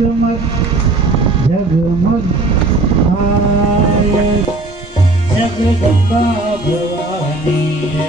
જગમગ જગમગ થાય જગદંબા ભવાની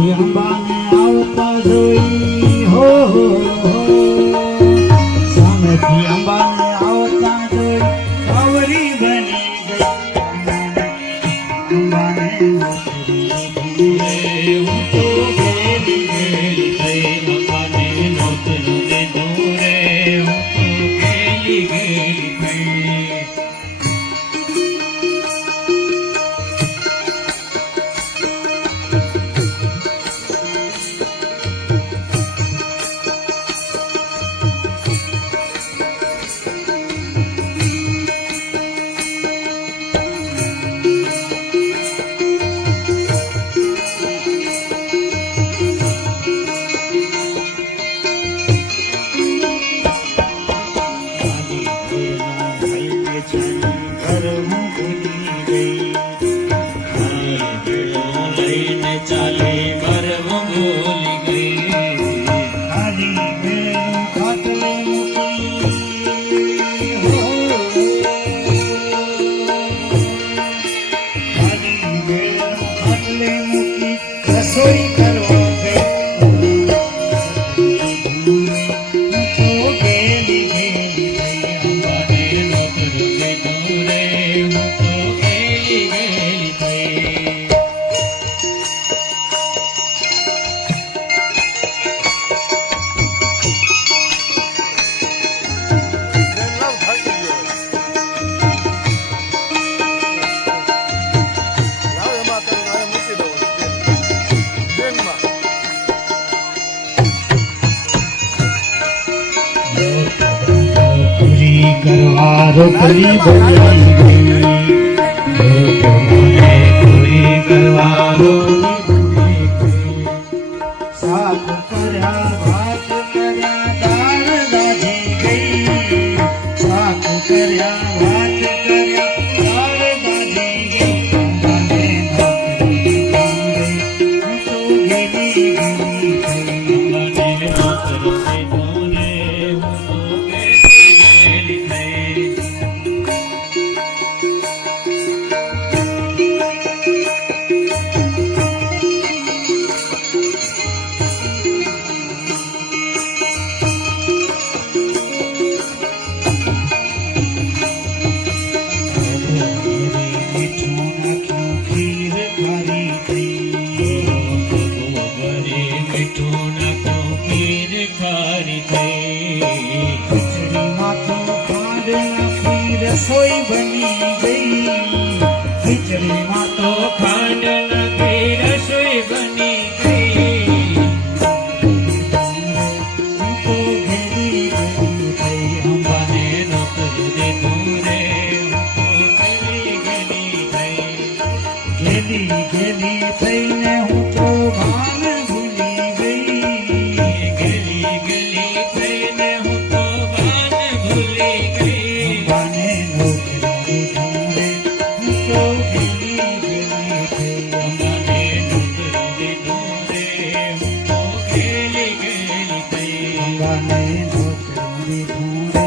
સામેથી અંબાને આવતા જોઈ હો સામેથી અંબાને આવતા જોઈ અવરી બની ગઈ અંબાને હું તો ગેલી ગેલી થઈ અંબાને નોતરું દીધું રે હું તો ગેલી ગેલી થઈ રસોઈ કરવા ગઈ તો ગેલી ગેલી અંબાને નોતરું દીધું રે હું તો ગેલી ગેલી થઈ પૂરી કરવા રોટલી બની ગઈ મને પૂરી કરવા રોટલી શાક કર્યા ભાત કર્યા દાળ દાજી ગઈ શાક કર્યા ભાત કર્યા દાળ દાજી ગઈ અંબાને નોકરી ગઈ હું તો ગેલી ગેલી થઈ અંબાને નોતરું દીધું રે હું તો ગેલી ગેલી થઈ મીઠું નાખ્યું ખીર ખારી થઈ ગોબરે મીઠું નાખ્યું ખીર ખારી થઈ ખીચડીમાં તો ખાંડ નાખી રસોઈ બની ગઈ ખીચડીમાં તો તો ખાંડ નાખી રસોઈ બની ગઈ હું તો ગેલી ગેલી થઈ અંબાને નોતરું દીધું રે હું તો ગેલી ગેલી થઈ ગેલી ગેલી થઈને હું તો ભાન ભૂલી ગઈ ગેલી ગેલી થઈને હું તો ભાન ભૂલી ગઈ અંબાને નોકરી ઢૂંઢે હું તો ગેલી ગેલી થઈ અંબાને નોતરું દીધું રે હું તો ગેલી ગેલી થઈ અંબાને નોકરી ઢૂંઢે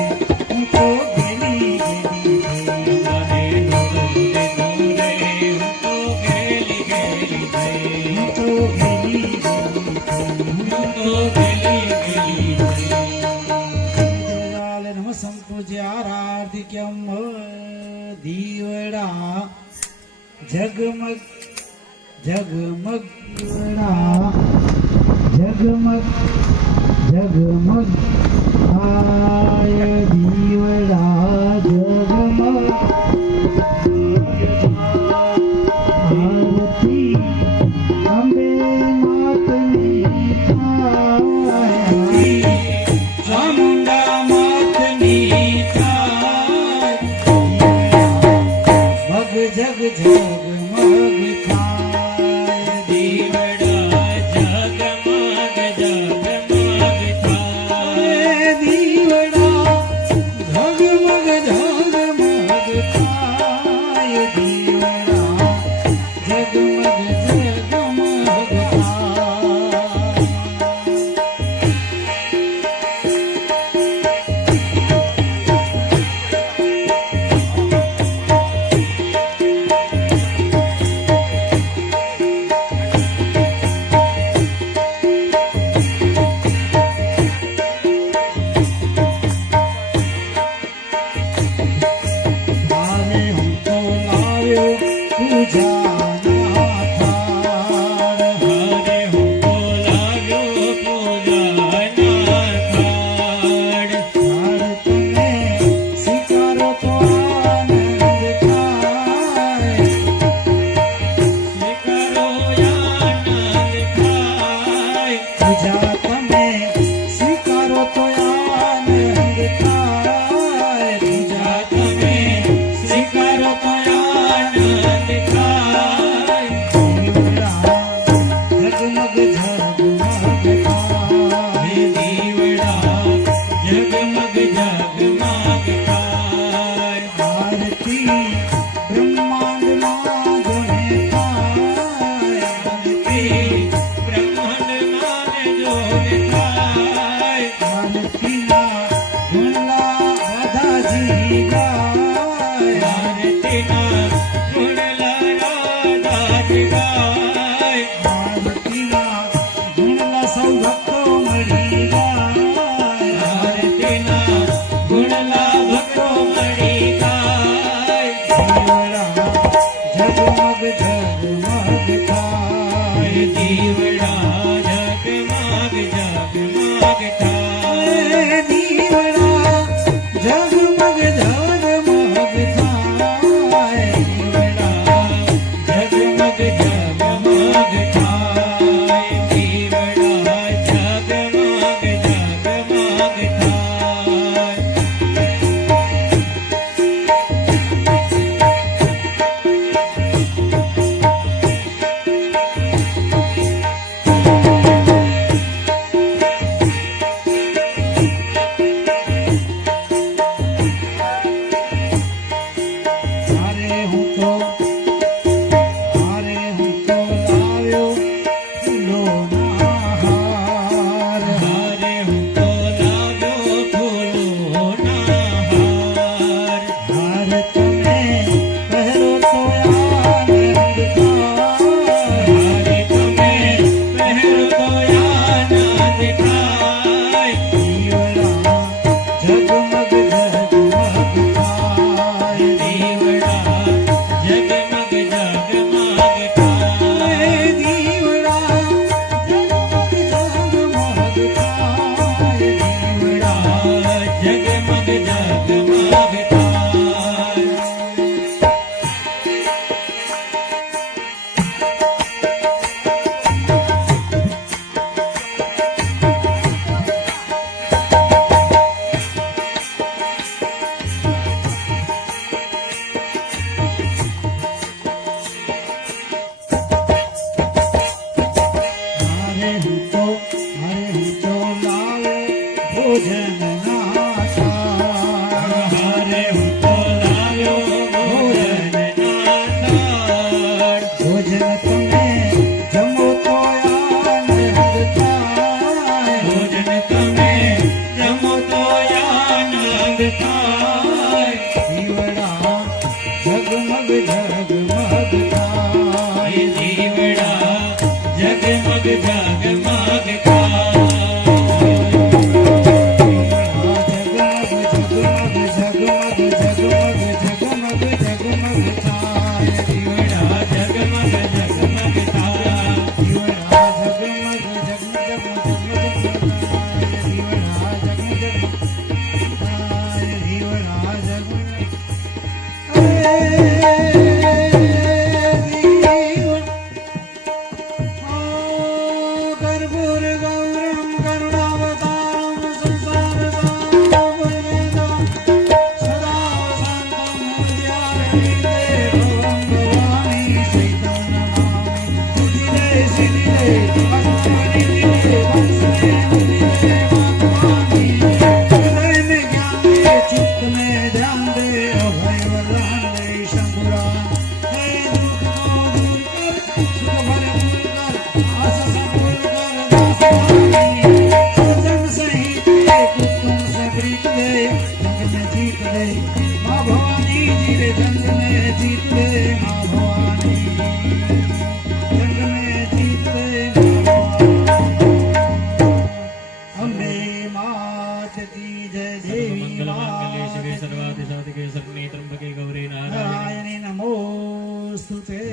હું તો ગેલી ગેલી થઈ અંબાને નોતરું દીધું રે હું તો ગેલી ગેલી થઈ હું તો ગેલી ગેલી થઈ હું તો ગેલી ગેલી થઈ જલાલ નમ સંપૂજ્ય આરાધિક્યમ દીવડા જગમગ જગમગ દીવડા જગમગ જગમગ આય દીવડા જગમગ આરતી અંબે માતની થાય ચામુંડા માતની થાય મગ જગ જગમગ થાય દીવડા જગમગ જગમગ થાય દીવડા ઝગમગ ઝગમગ થાય દીવડા ઝગમગ ઝગમગ થાય પૂજાના થાળ હરે હું બોલાવ્યો પૂજાના થાળ થાળ તમે સ્વીકારો તો આનંદ થાય સ્વીકારો આનંદ થાય પૂજા તમે સ્વીકારો તો આનંદ થાય પૂજા તમે સ્વીકારો તો આનંદ થાય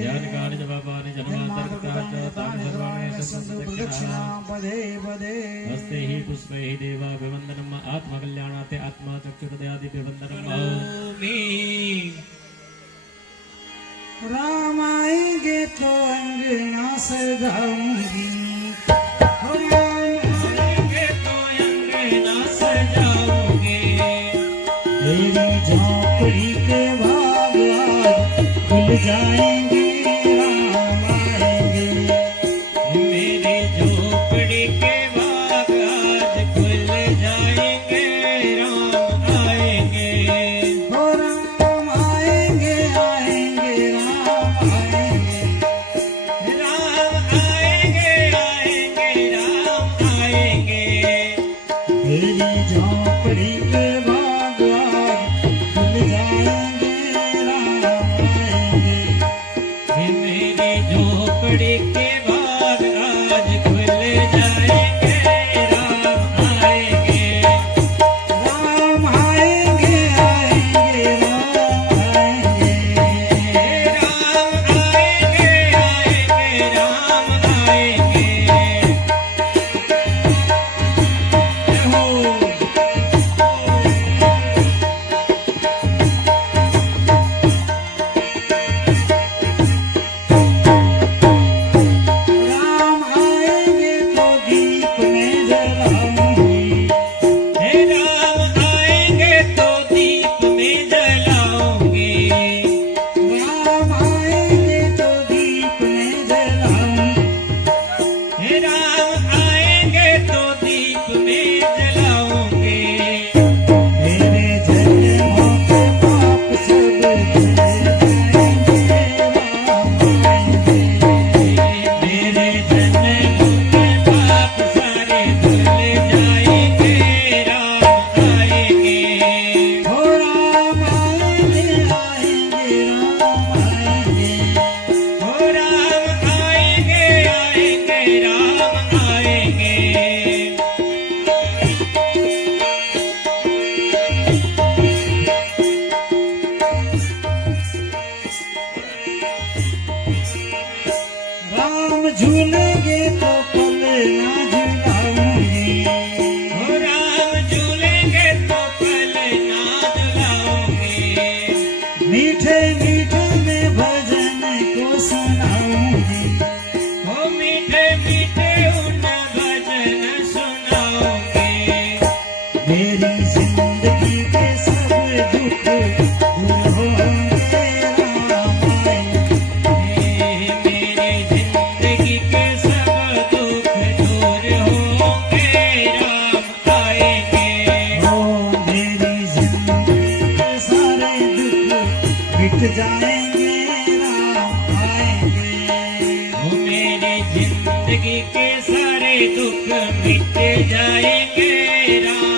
ज्ञान काल जवाबानि जन्मान्तरकृतानि सर्वाणि संतु प्रदक्षिणा पदे पदे हस्ते हि पुष्पे हि देवाभिवन्दनम् आत्मकल्याणाते आत्मा चक्षुर्दयादिभिवन्दनम् ओमि राम आएंगे तो अंगना सजाऊंगी राम आएंगे तो अंगना सजाओगे तेरी झोपड़ी के भाग आज खुल जाएंगे राम आएंगे मेरी झोपड़ी के बाग आज खुल जाएंगे राम आएंगे हो राम आएंगे आएंगे राम आएंगे राम आएंगे आएंगे राम आएंगे तेरी झोपड़ी के भाग आज खुल जाएंगे राम आएंगे मेरी झोपड़ी के बाग आज खुल जाएंगे राम आएंगे राम आएंगे आएंगे राम आएंगे राम आएंगे आएंगे राम आएंगे हो राम आएंगे तो दीप में जलाऊंगी हे राम आएंगे तो दीप में जलाओगे राम आएंगे तो दीप में जलाऊंगी हे राम आएंगे तो दीप में जलाओगे मेरे जन्मों के पाप सब धुल जाएंगे राम आएंगे मेरे जन्मों के पाप सारे धुल जाएंगे राम आएंगे हो राम आएंगे आएंगे राम आएंगे हो राम आएंगे आएंगे राम आएंगे राम झूलेंगे तो पल ना झुलाऊंगी हो राम झूलेंगे तो पल ना झुलाओगे मीठे मीठे में भजन को सुनाऊंगी हो मीठे मीठे उन भजन सुनाओगे मेरी जिंदगी के सब दुख दूर होंगे राम आएंगे मेरी जिंदगी के सब दुख दूर होंगे राम आएंगे ओ मेरी जिंदगी के सारे दुख मिट जाएंगे राम आएंगे वो मेरी जिंदगी के सारे दुख मिट जाएंगे राम